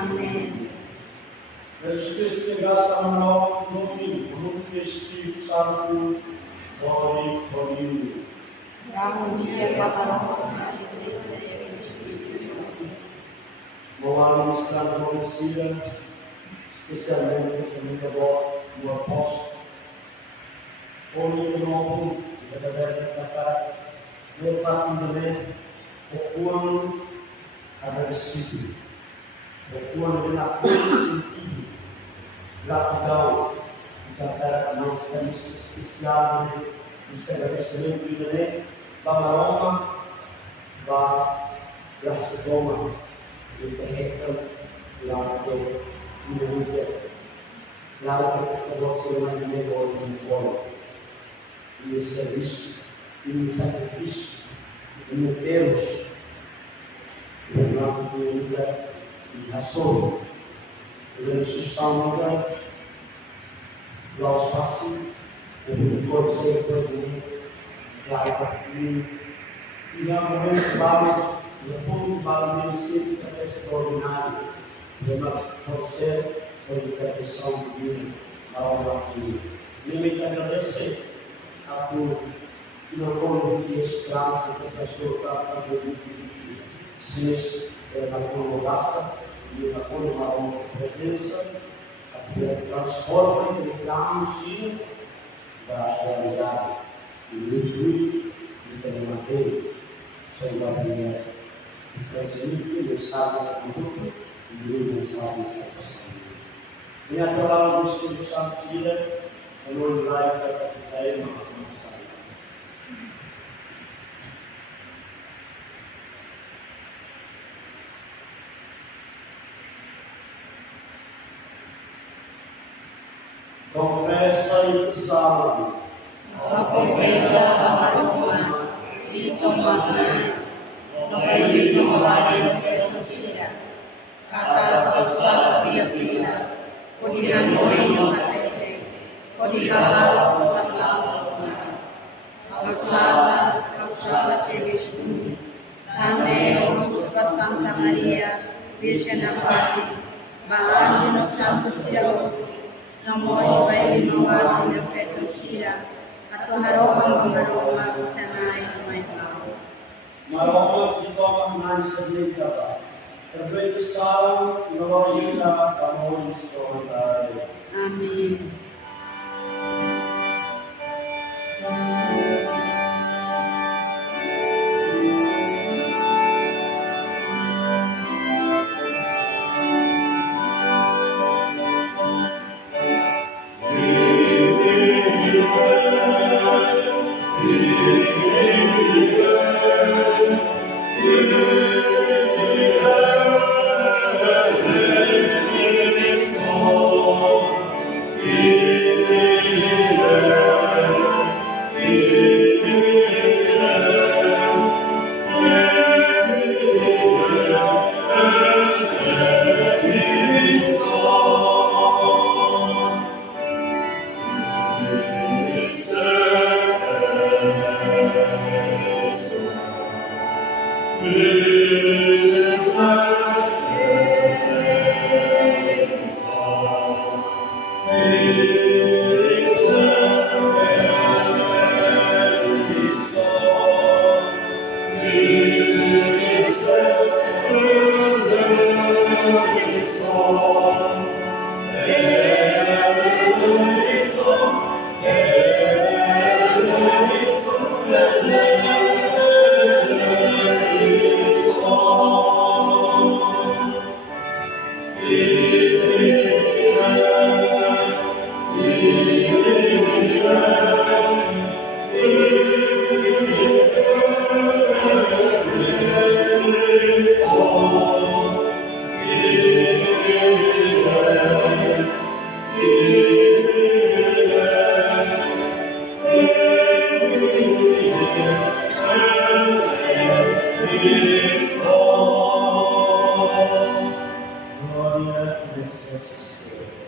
Amém. Jesus Cristo, que graça maior do domingo, no Espírito Santo, glória por mim. Olá, ministrado da conhecida, especialmente a família do apóstolo. Hoje, o nome da galera da cara, meu fato também, o forno agradecido. O forno na cruz sentido, gratidão, e cantar não serviço especial, esse agradecimento também, da maroma, da gratidão, e terreno, lá do mundo, lá do vosso nome de colo, e o serviço, e o sacrifício, e o Deus, e o nome do mundo, e a sombra, e a justiça, e ao espaço, e o conselho do mundo, e realmente vale. E o ponto vale merecer que é extraordinário, por ser a intervenção divina na obra aqui. E me agradecer a por que não foi de esperança que essa pessoa está fazendo seja na colaboração e na colaboração presença, a que transforma e reclama-se da realidade e do intuito e da matéria sobre a vida. Transmitir mensagem a grupo e mensagem salvação. E a palavra do Espírito Santo vira a nome laica da Ema Mensagem. Confessa e salve. Confessa a aroma e tomar Nokai no vale da fetosira, kata tosal fila, kodihanoi no hatete, kodihalal kausala tevishnu, tane osuka Santa Maria, Virgem Amati, baanjo no Santo Siramoto, namos vai no vale da fetosira, atoharoma no tanai no maihau. Maroma e toma mais sabida. Perdoe sal, glória, amor e história. Amém. Yeah. sistema.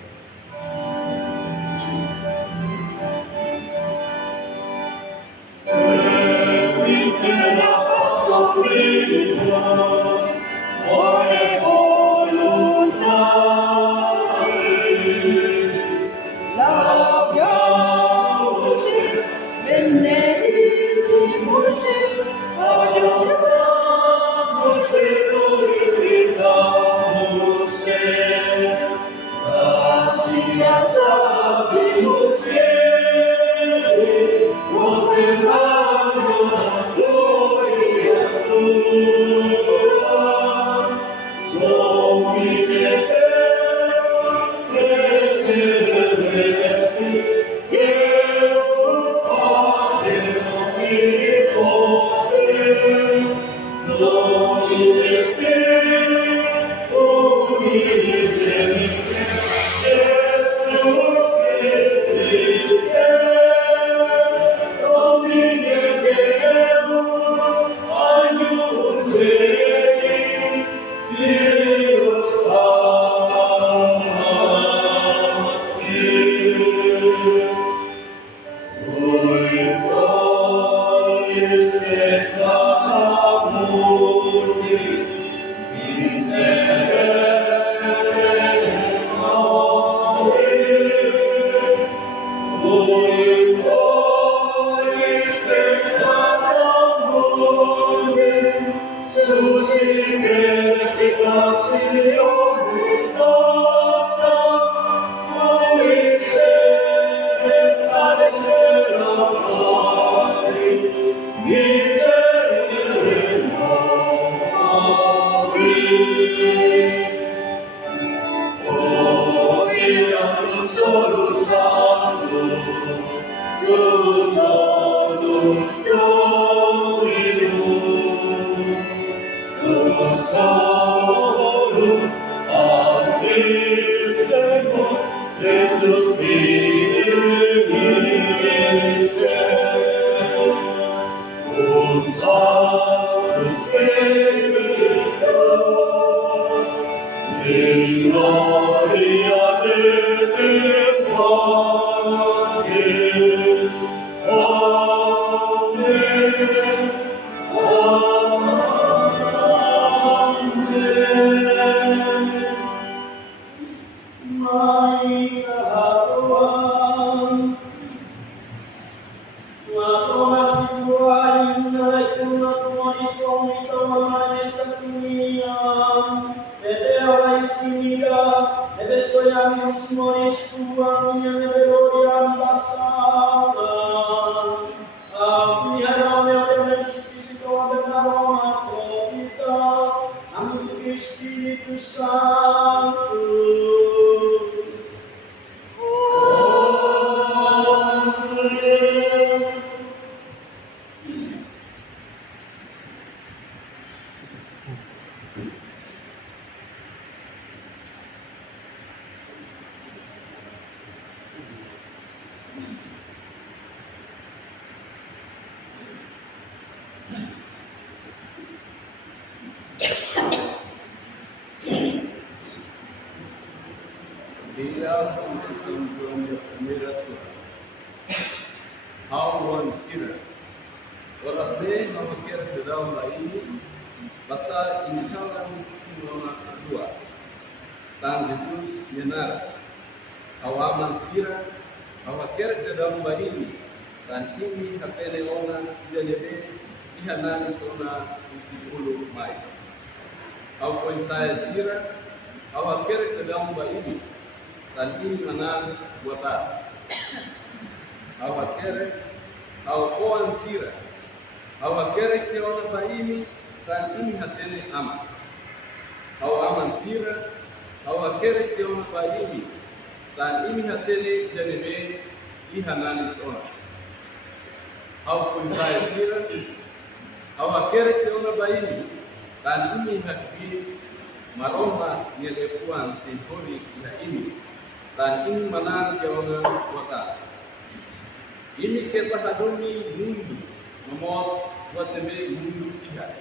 Ini kita haduni mundo, nomos wateme mundo tiha.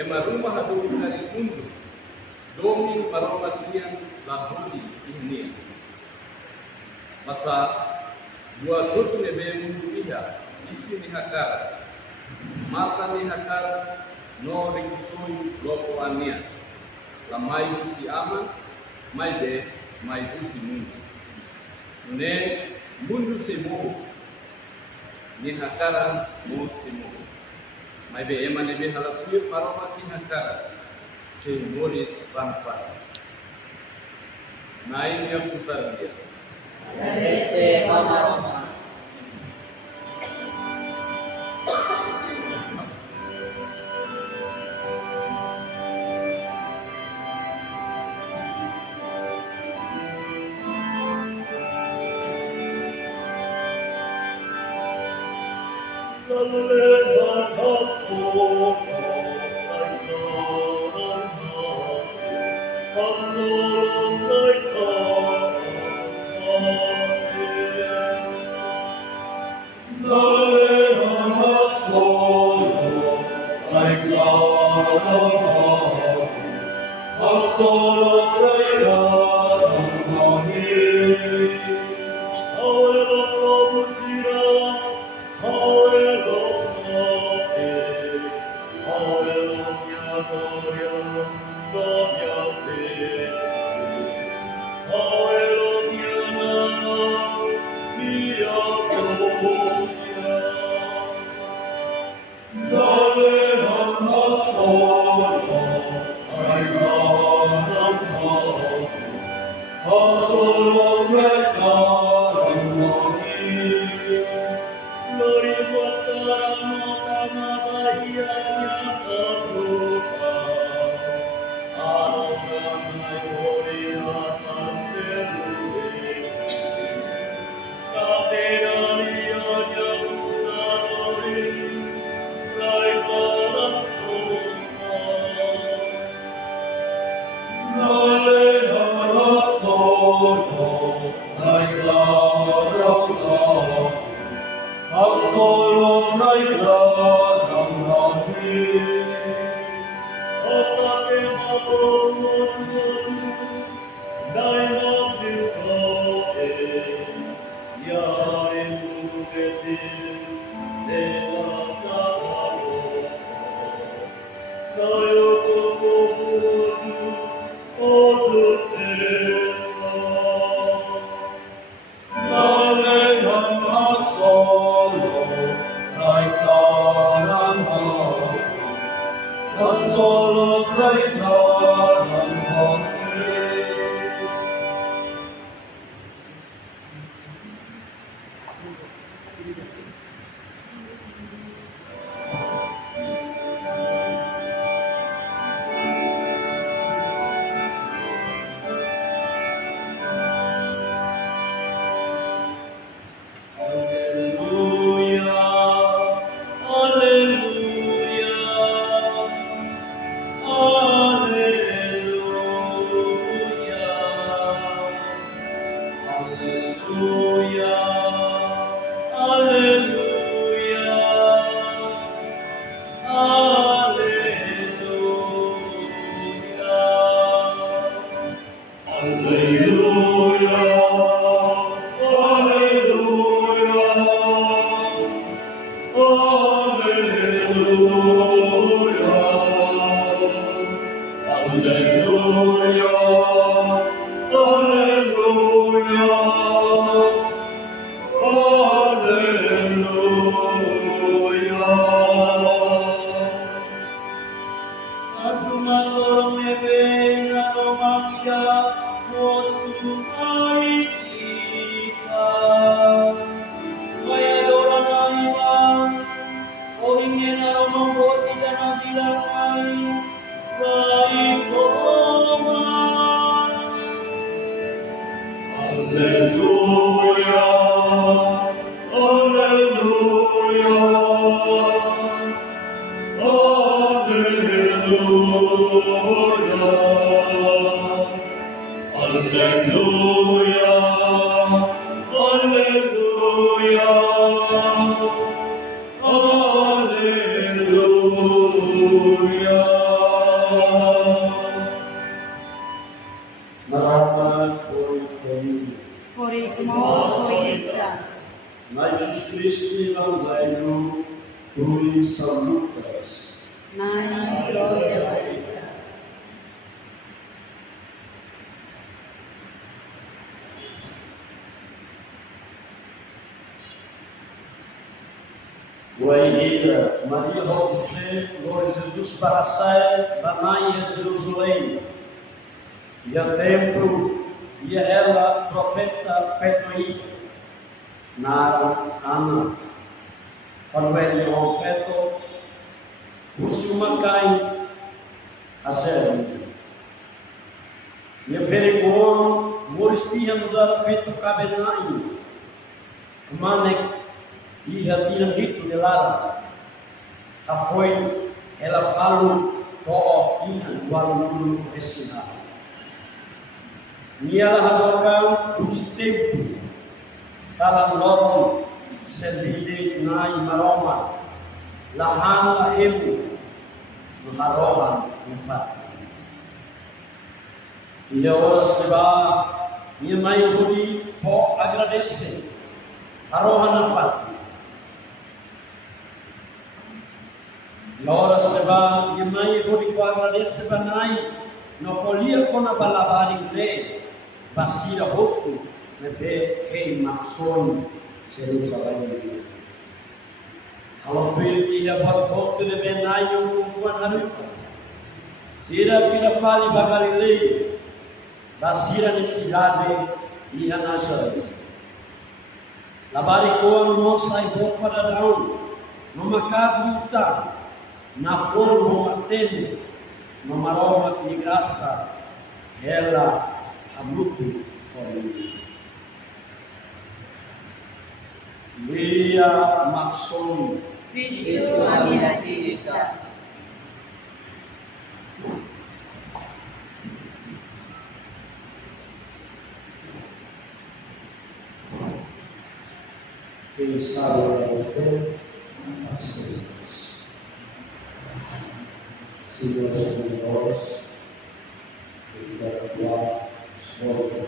Ema rumah haduni hari mundo, domi maroma tiang lahudi ihnia. Masa dua tutu nebe mundu iha isi ni hakara. Mata ni hakara no rikusui loko ania. Lamai usi ama mai de mai usi mundu. Ne mundu semu ni hakara mo semu. Mai be ema nebe halapuyo paroma ni hakara. Se moris panpa. Naik yang putar dia. Agradece Roma. Hallelujah. na Jesus Cristo Evangelho, cruz São Lucas. Na glória a Maria. Guaireira, Maria José, glória a Jesus para sair da Naia Jerusalém, e a templo, e a ela, profeta, feito aí, Nara, Ana, Fanuel, o feto, o Silma cai, a sério, e a vergonha, Moristia mudar feito cabenaio, Manek, e já tinha dito de lá, já foi, ela falou, ina do aluno ensinar. E ela radoca o tempo, fala logo, servide na imaroma, lahan lahemu, no harohan, no fato. E a hora se vai, minha mãe Rudi, for agradecer, harohan no fato. E a hora se vai, minha mãe Rudi, for agradecer, banai, no colia com a balabari grey, Basira Hoku, Nebe, Rei Maxon, Jerusalém. Kalau pergi ya buat waktu de benai yang kumpulan harupa. Sira fila fali bagalilei, basira ni cidade e a Nazaré. Labari koan no sai bot pada daun, no makas buta, na cor no matene, no maroma de graça, ela Hamluku Fori Lia Maxon Cristo a minha vida. Quem sabe agradecer, aceitamos. Senhor, sobre nós, e da tua esposa,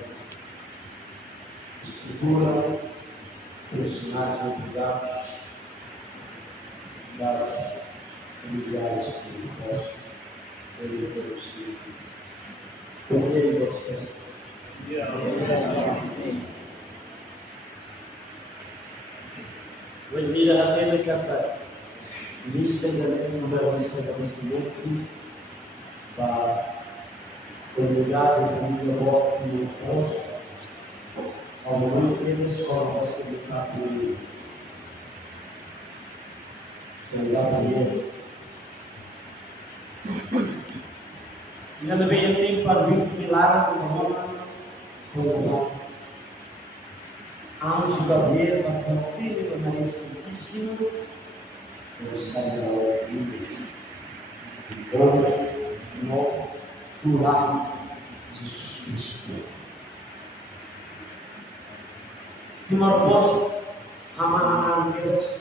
estrutura, personagens obrigados, dados familiares que posso ver pelo Espírito. Porque vocês Vendira aquele capa, missa da missa da conhecimento para comunidade e família morta no posto, ao momento que eles escola você de capo soldado e ainda bem tem para vir pilar com Roma com Anjo Gabriel, a família da Maria Santíssima, eu saio da hora de Deus, no plural de Jesus Cristo. Que uma proposta, amar Deus,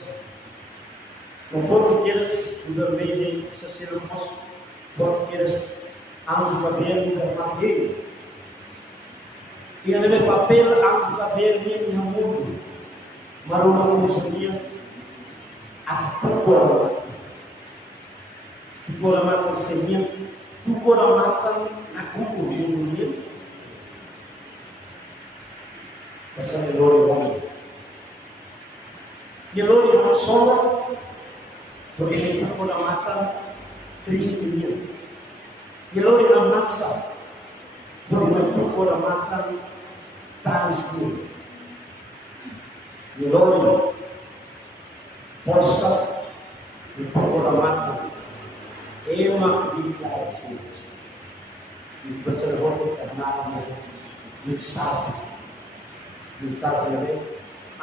não for que queiras, o também de ser hermoso, for que queiras, Anjo Gabriel, da Maria. E a meu papel antes da ver minha mundo, maroma musalia, a tukora mata seria, tukora mata a cuco de dia, essa melhor homem. Melhor não só, porque tukora mata triste dia. Melhor não massa, porque tukora mata Talismã, glória, força e proclamata é uma declaração. E pode ser volta a mensagem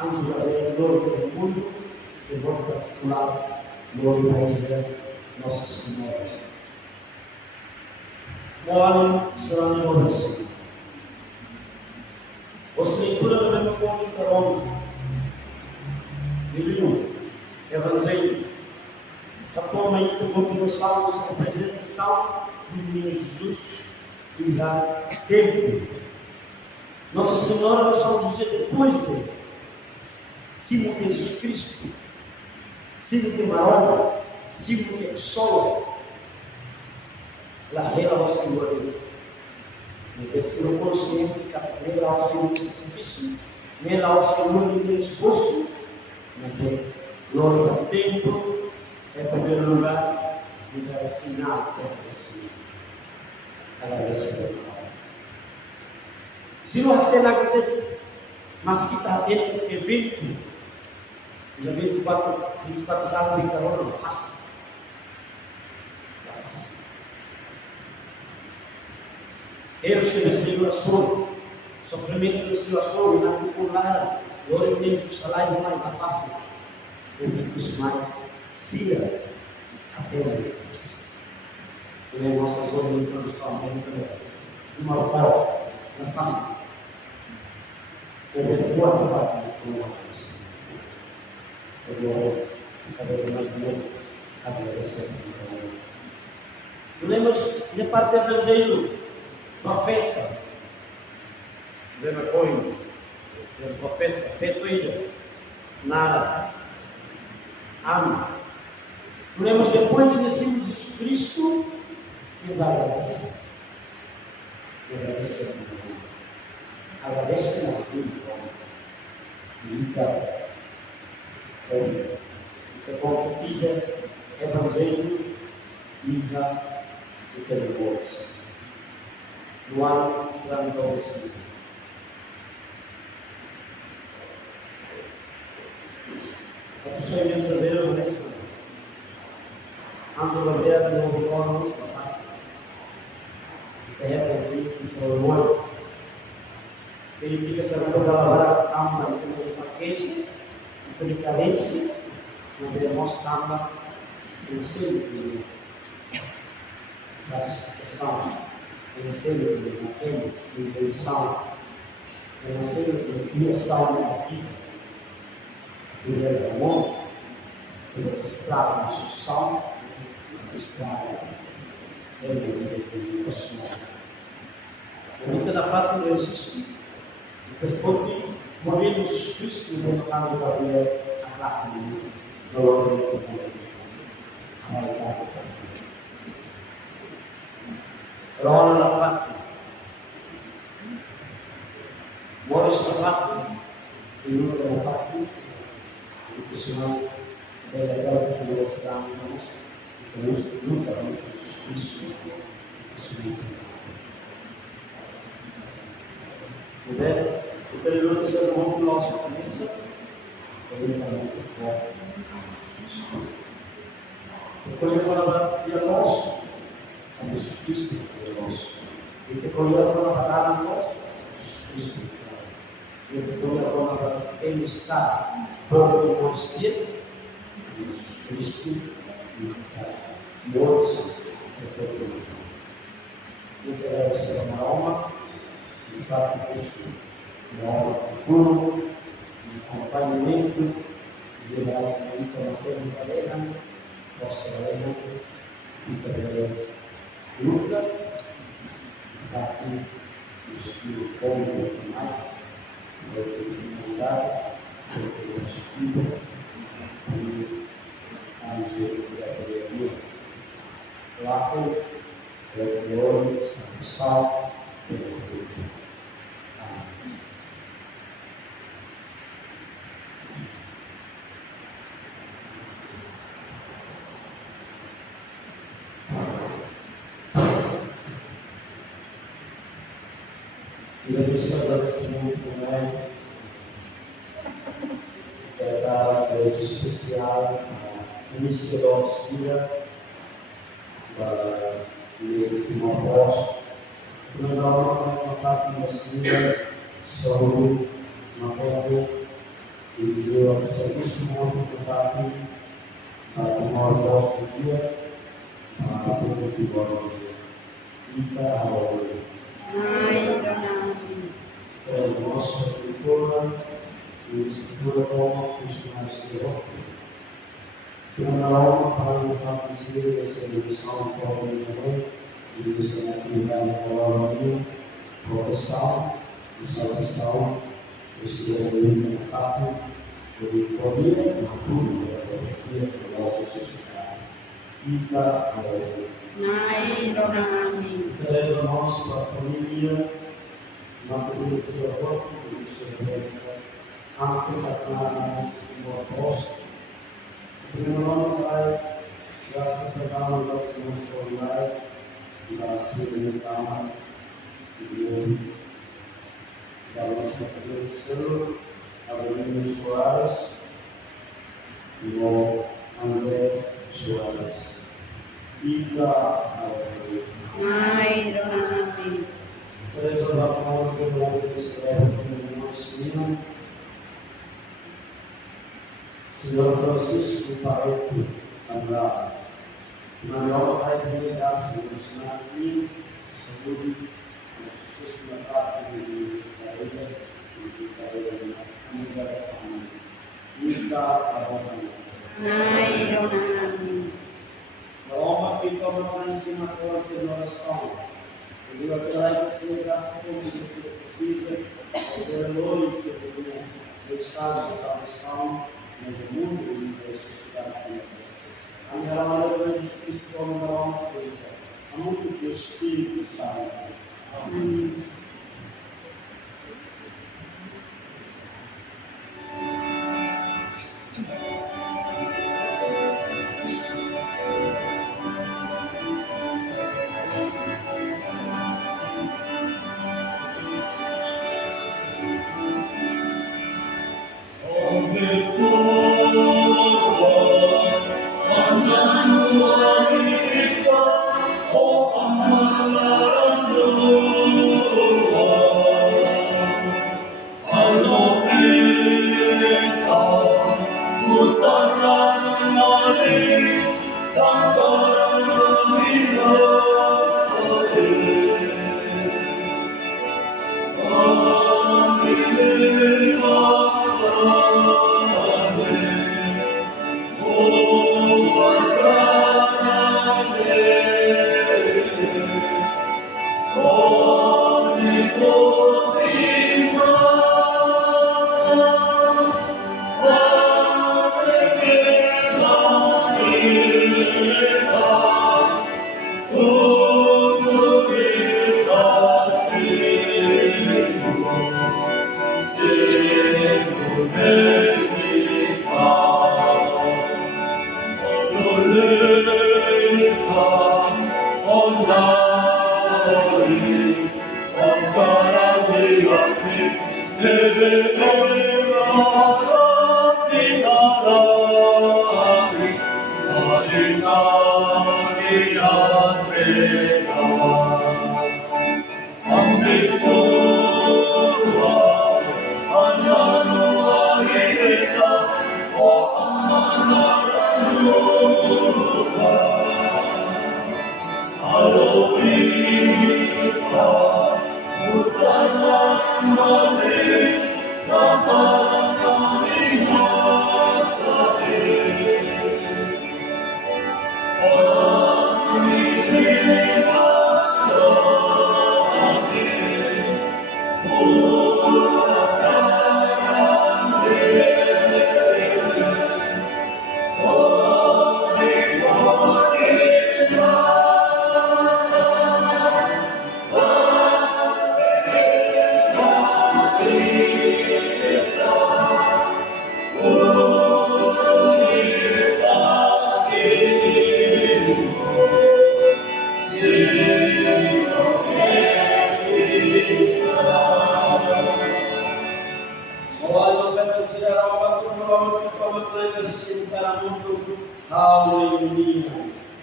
antes da glória do mundo e volta a falar glória da Nossa Senhora. Olhem, será uma oração. Os leituras do meu povo de Roma, livro, Evangelho, atualmente o último salmo se representa o salmo do menino Jesus e da tempo. Nossa Senhora de São José depois dele, simbolo de Jesus Cristo, simbolo de Maroma, simbolo de Sol, la rela ao Senhor. No versículo consciente, nela ao Senhor de sacrifício, nela ao Senhor de esforço, porque glória do templo é primeiro lugar e dar o sinal de agradecimento. Se não até agradece, mas que está dentro do evento, já 24 graus de calor, não é fácil. Eles que receberam a sofrimento recebeu a sua, e na popular, glória a Deus, o salário não é fácil. Eu digo isso mais, siga até a Deus. E a nossa zona de introdução, de uma parte, não é fácil. É forte, vai, como uma coisa. Agora, cada vez mais muito, agradecer. Lemos de parte do Evangelho, profeta, vergonha, profeta ele, nada, ama. Lemos depois de descermos Jesus Cristo, e vai agradecer. Agradece na vida, e como diz o Evangelho, viva e perigoso. No ano será um novo Senhor. A pessoa imensa ver a lição. Antes de ver de novo nome, não está fácil. É aqui o amor. Ele fica sabendo lavar a alma de fraqueza, de carência, onde mostra a alma no seio de expressão, no seio de intenção, no seio de criação negativa, do amor, do escravo de sucessão, do escravo de emoção. Muita da fato não existe. Então, foi morrer Jesus Cristo no caso da mulher, a carne, no outro mundo, a maioria da família. Rola na fato. Morre na fato, e nunca na fato, e por sinal, é legal que nós estamos, nunca vamos ser Jesus Cristo, isso não. O período que se arrumou com nossa cabeça, ele está muito bom. Quando ele fala de nós, é Jesus Cristo que é nosso. E quando ele fala de nós, Jesus Cristo que é nosso. E quando ele fala de ele está por nós ter, Jesus Cristo que é nosso. E que deve ser uma alma. De fato, isso é algo puro, de acompanhamento, de realmente uma pergunta possa ler, e também luta, de fato, o fogo do mar, o dificuldade, o objetivo, e a engenharia. Lá o glória, o sal, e a missão da Senhor é dar a igreja especial, a missão da auxília, para ler uma voz, para dar uma fato de auxília sobre uma terra e eu serviço muito do fato para uma voz do dia, para todo o que gosta de vida, a hora. É a nossa cultura e estrutura como funcionar esse rosto. Uma alma para o fato de ser essa edição do povo de Deus e de atividade da palavra, proteção e salvação, esse é o fato poder maturo da nossa sociedade. Fica Nai Ronami. traz a nossa família, natureza, a voz do Senhor, antes Satanás, o apóstolo. Em primeiro nome, Pai, graças a Deus, nosso Senhor, Pai, graças a Deus, e da nossa natureza, Senhor, Avelino Soares e o André Soares. Fica Nai Ronami. três orações que vão receber no ensino. Senhor Francisco Pareto Andrade, na melhor raiva de graça, na minha saúde, no sucesso da parte de carreira e de carreira na amiga da família. Fica a ordem. Nai Ronami. A honra que toma na ensina com a sua oração. E eu apelai que se graça como você precisa, ao vergonho que eu deixar de salvação no mundo e na sociedade de Deus. A minha alma é Jesus Cristo como uma alma feita. A muito que o Espírito Santo. Amém.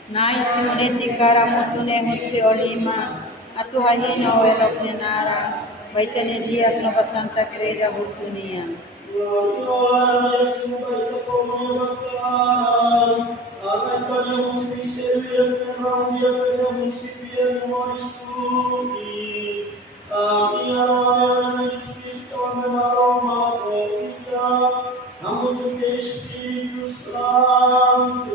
Nai simuliti karamutune musi olima, atuhahino eloknenara, vaitane dia no basanta creda hutunia. Espírito Santo.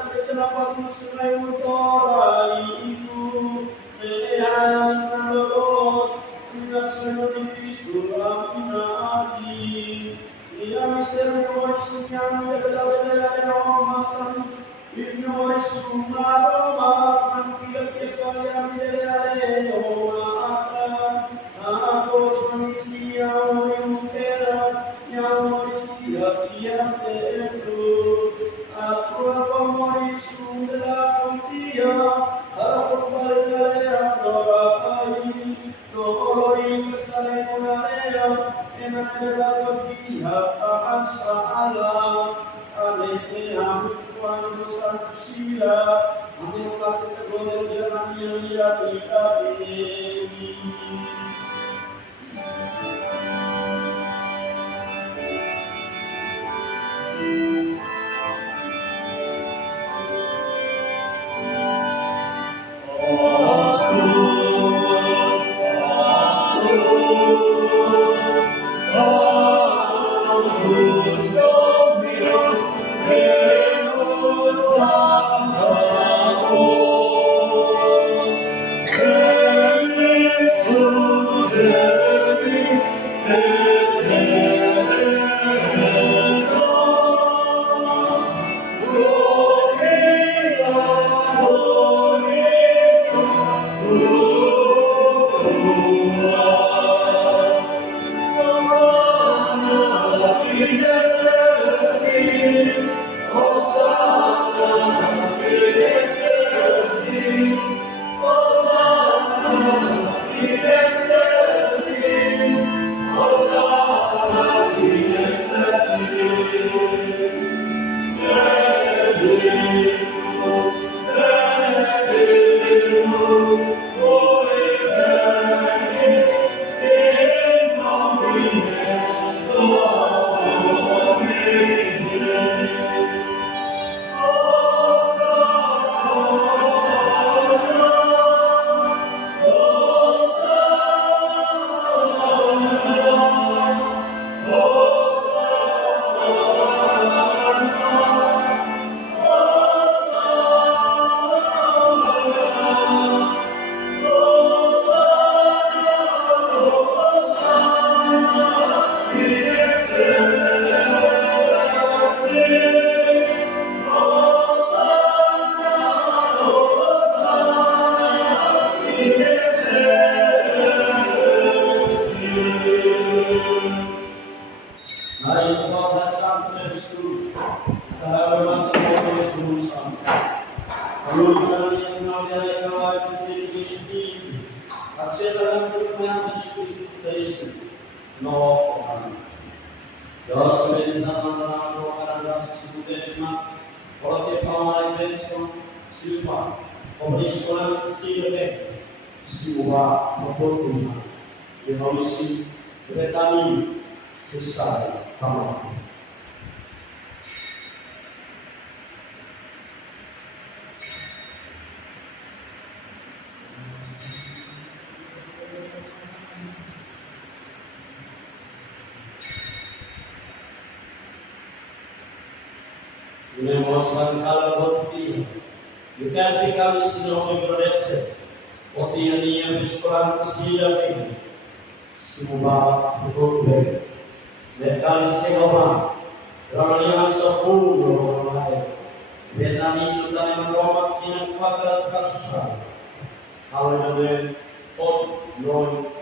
segenap waktu sungai utara itu yang terus tidak selalu disturami ia misteri yang berbeda-beda orang ignore summa tidak kefalian dari orang aku manusia yang teras yang manusia yang terus aku famori sundela kuntia aku balaya dorai dorai kesale monarea enaknya dia asa Allah aleham kuan satu sila ane pakai kedua jalan yang dia ini. Memosan kalau bukti, bukan tinggal sinong Indonesia, fotian yang sekolah kesilapan ini, semua berubah. Mereka sekolah, ramai asal orang Vietnam itu tanah Muhammad sinang fakir kasusah, hal yang non.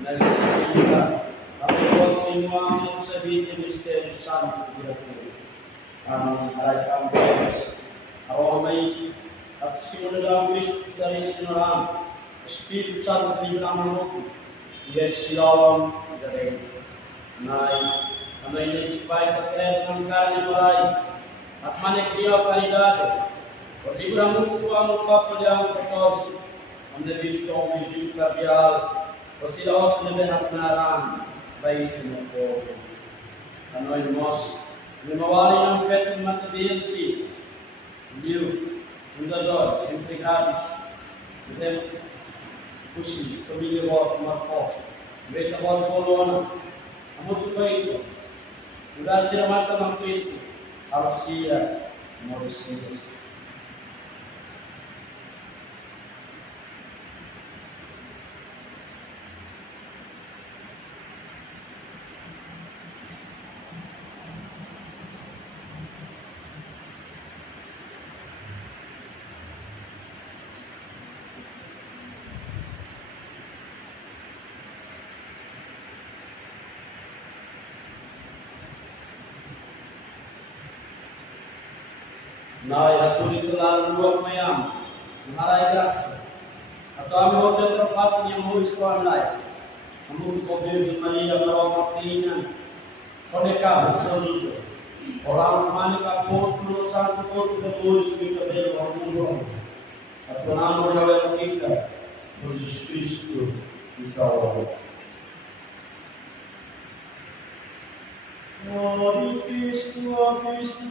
Nagsisimula ang buwan sinuangin sa Bini Mister Santo Dirapuri. Ang aray kang Diyos. Ako may at sinunod ang Kristo dari sinurang Espiritu Santo di dalam mulut. Ia silawang dari Anay nitipai katret ng karya malay at manikriya karidade. O di dalam mulut ang papalyang katos ang nabistong bijim karyal o silawang nabenak narang baik mo. Ano'y mos lumawali ng fet ng matabiyansi liu fundador empregados de Pusi, família Borg, Marcos, Veta Borg Polona, Amutu Peito, Lugar Siramata ng Cristo, Alcia, Moricias. Nai haturi telah luar mayam, mengarai graça. Atau kami hotel profat yang mau ispan lai. Kamu tu Deus Maria Maria Martina, koneka bersauzu. Orang mana apostol santo corpo de Deus que cabelo ao mundo. Atau nama yang kita, Jesus Cristo, kita orang. Glory Cristo, Cristo,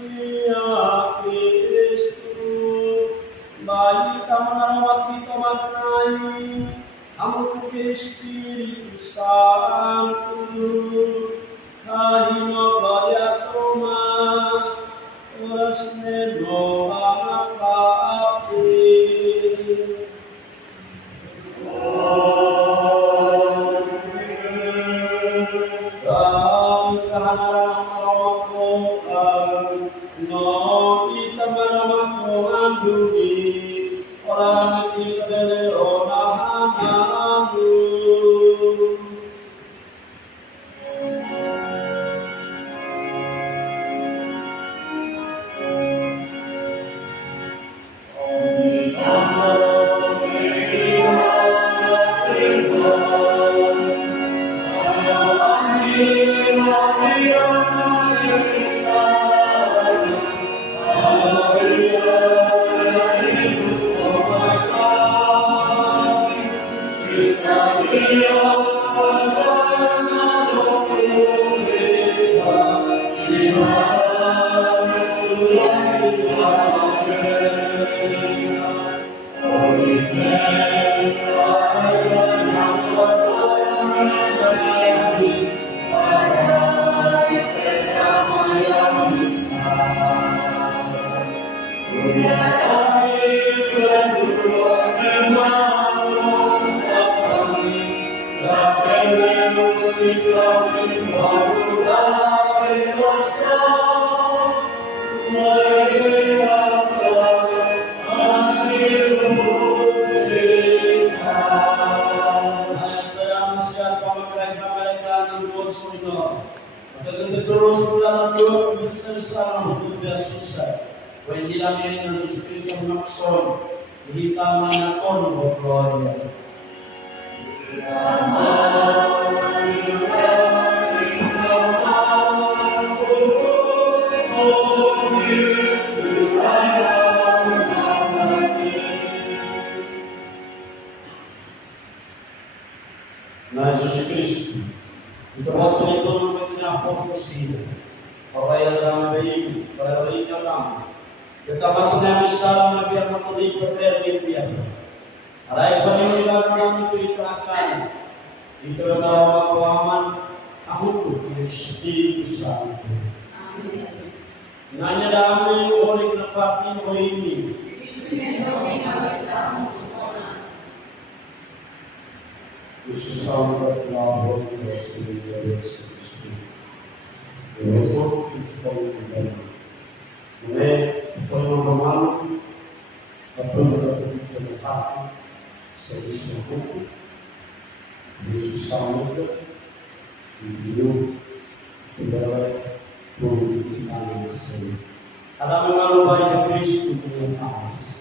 Cristo, bayi kamu kita maknai, amu ke Espírito Santo, kahino gloria toma, oras neno anafapi. Na Jesus Cristo, então volta em todo o que tinha apóstolo Cida, para ir a veículo, para ir a campo. Eu estava com a missão na via católica para ir enfiando. Arai kami melakukan itu akan itu adalah pemahaman aku Espiritu Santo. Nanya dami oleh nafati ini. Yesus Santo telah berkuasa di atas Kristus. Untuk itu kita foi normal a primeira pergunta da FAP, serviço no corpo, Yesus samuka video kepada pemerintahan Mesir. Ada mengalu banyak Kristus dengan amas.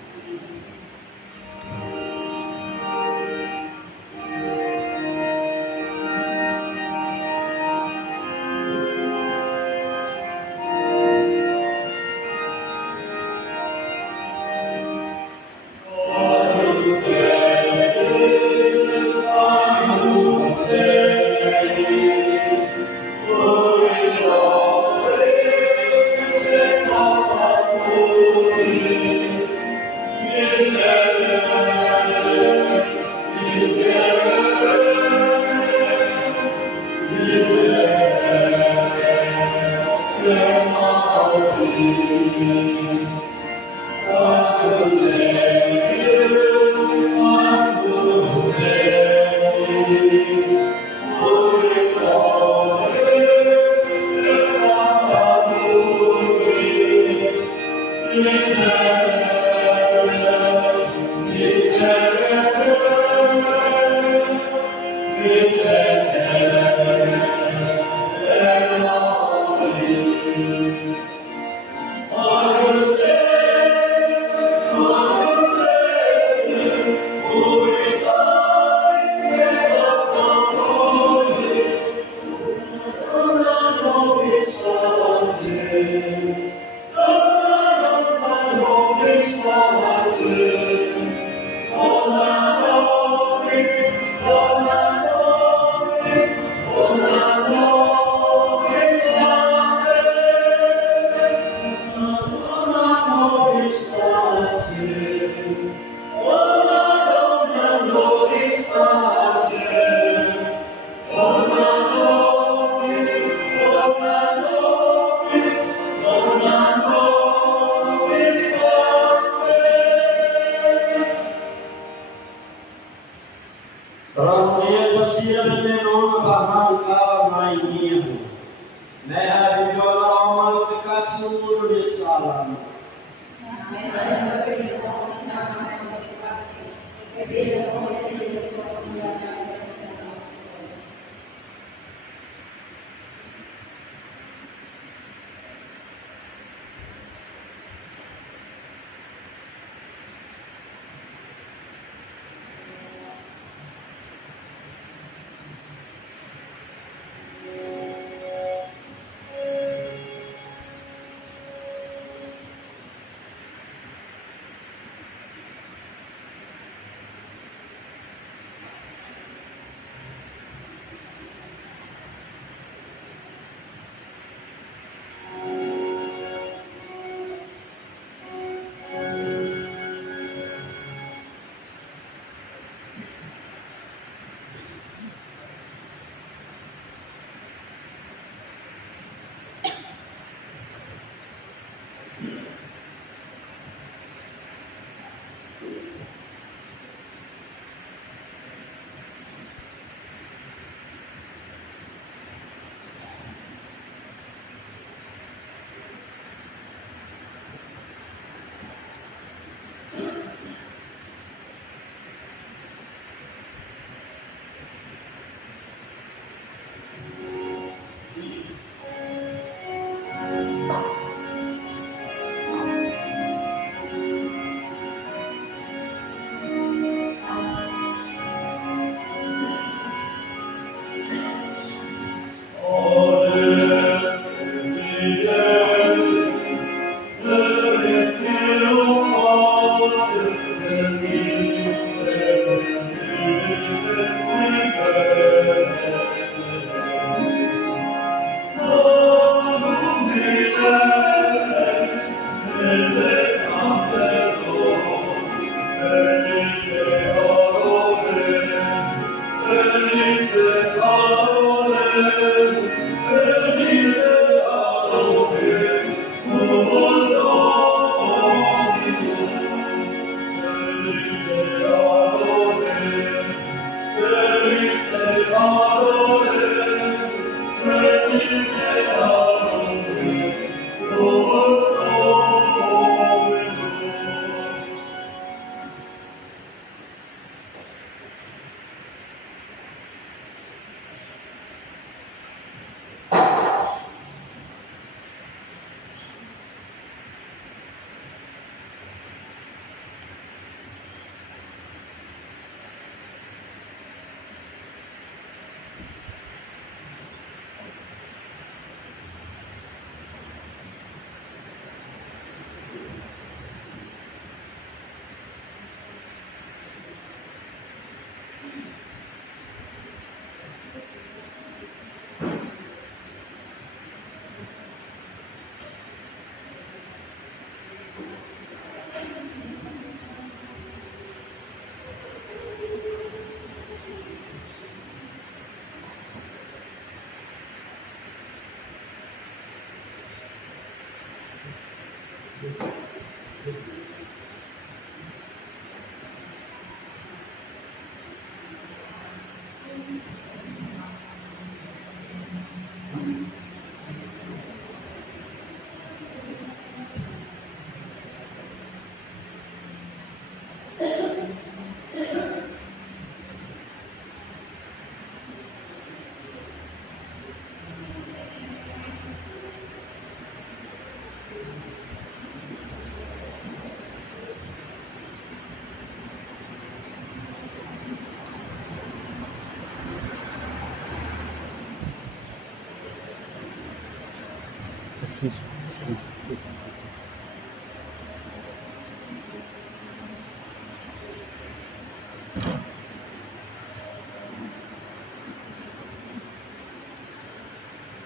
Excuse.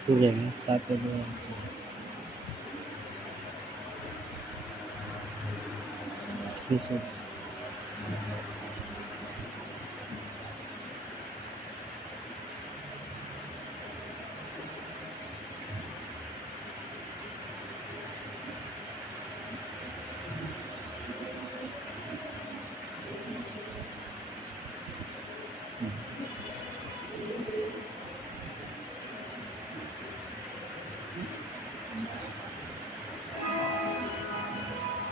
Tulen, satu dua. Excuse.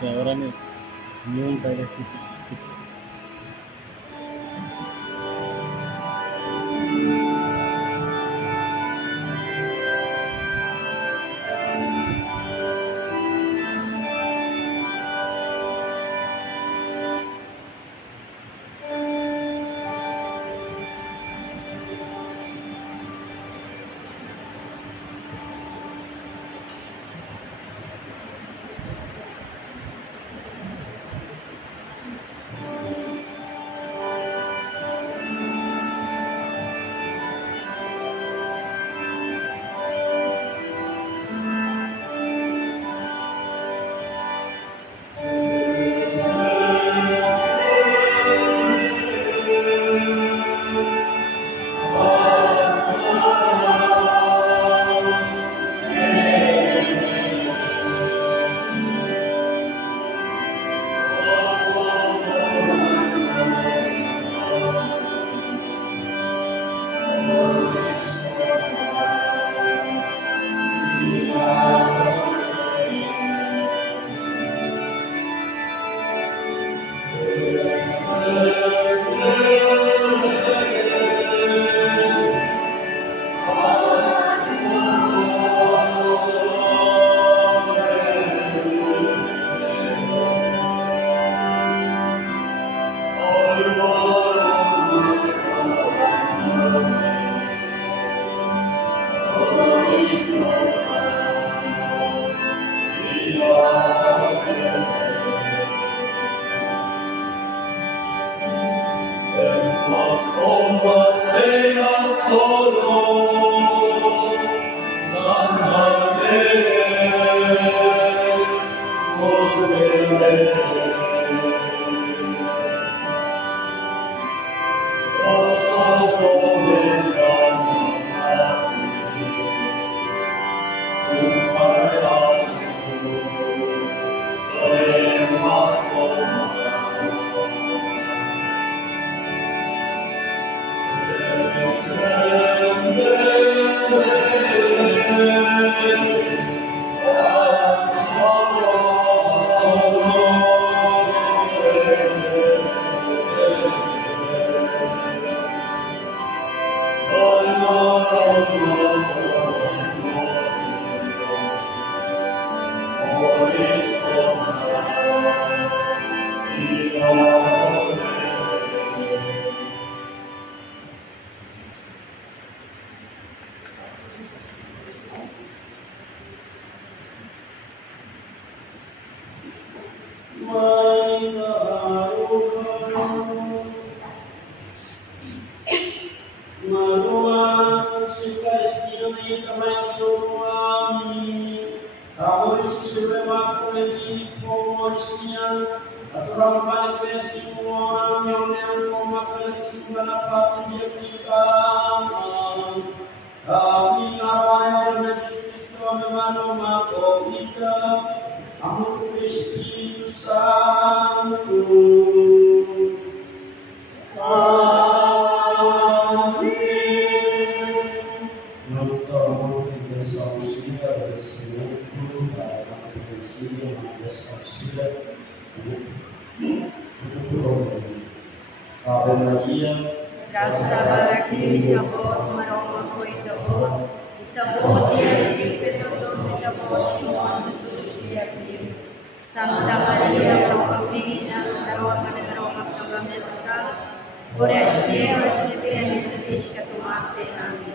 Orang ni nyung saya Amin. do Espírito Santo. Não tomo intenção auxília, agradecimento, para a profecia, intenção auxília, Ave Maria, Graça baraki itabot maroma ko itabot itabot yaki petotot itabot kimon Jesus siya pio Santa Maria Provina Karoma na Karoma Provina Sal Oreste Oreste Pianeta Física Tomate Amin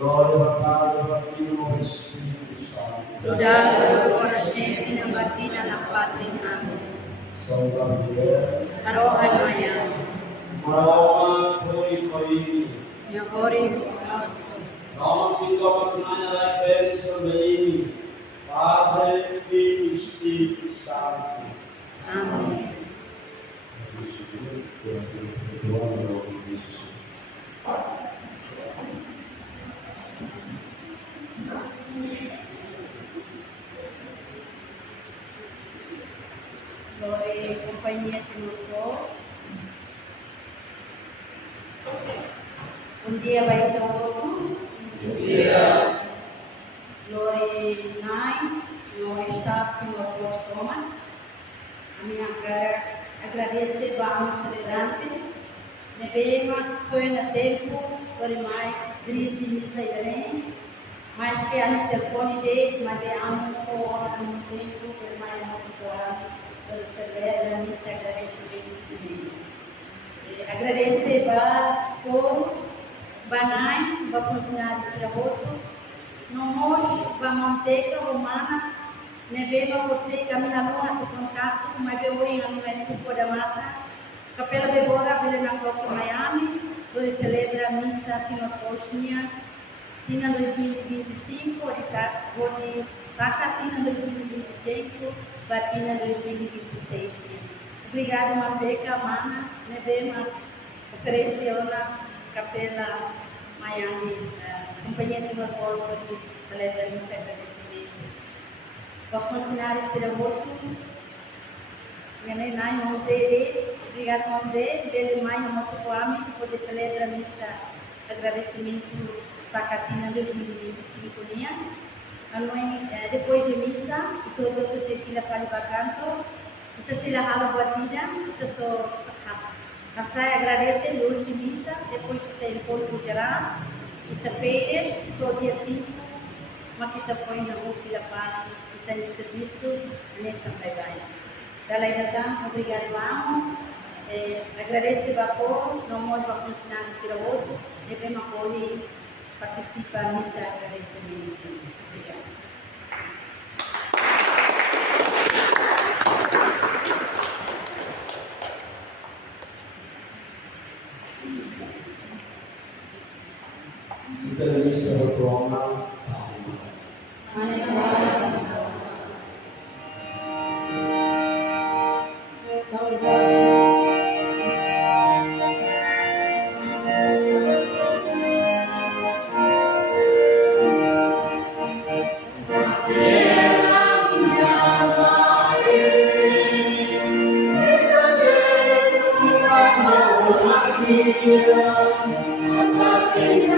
glória ao Pai, ao Filho e ao Espírito Santo. Dudar Oreste Pina Batina na Fatin Amin Santa Maria, Arohan Maya Maroma Koi Nyakori Nosso Nome Pinto Patrunha da Bênção Dei, Padre, Filho e Espírito Santo. Amin Glory Companhia Timoteo Un dia baik todo Glory Nai no staff Timoteo Toma a minha cara agradecer vamos celebrante nebema sonho na tempo por mais crise nessa ideia mas que a telefone dele mas veamos com no tempo por mais muito por celebrar a missa agradecimento agradecer para todo banai para funcionários de trabalho nós vamos ter romana nebema você caminhar no contato mas eu vou em a da mata capela bebora pela na própria Miami onde celebra a missa Timotosnia Tina 2025 onde Taca Tina 2025 Batina 2026 obrigado Mazeca Mana nebema ofereceu na capela Miami companhia de Barbosa que celebra a missa agradecimento para funcionários de trabalho Ganhei nai não sei obrigado não sei dele mais no Motocoame que pode celebrar a missa agradecimento Tacatina 2025 nia depois de missa todo se fila para o canto kita sila halo batida kita só saya agradece luz de missa depois kita encontro geral kita fez todo dia 5 mas kita foi na rua fila para kita de serviço nessa pegada daí datang obrigado vamos agradecer vapor não pode para funcionar de ser outro devemos acolher participar nessa agradecimento obrigado Kita bisa berdoa. Thank you.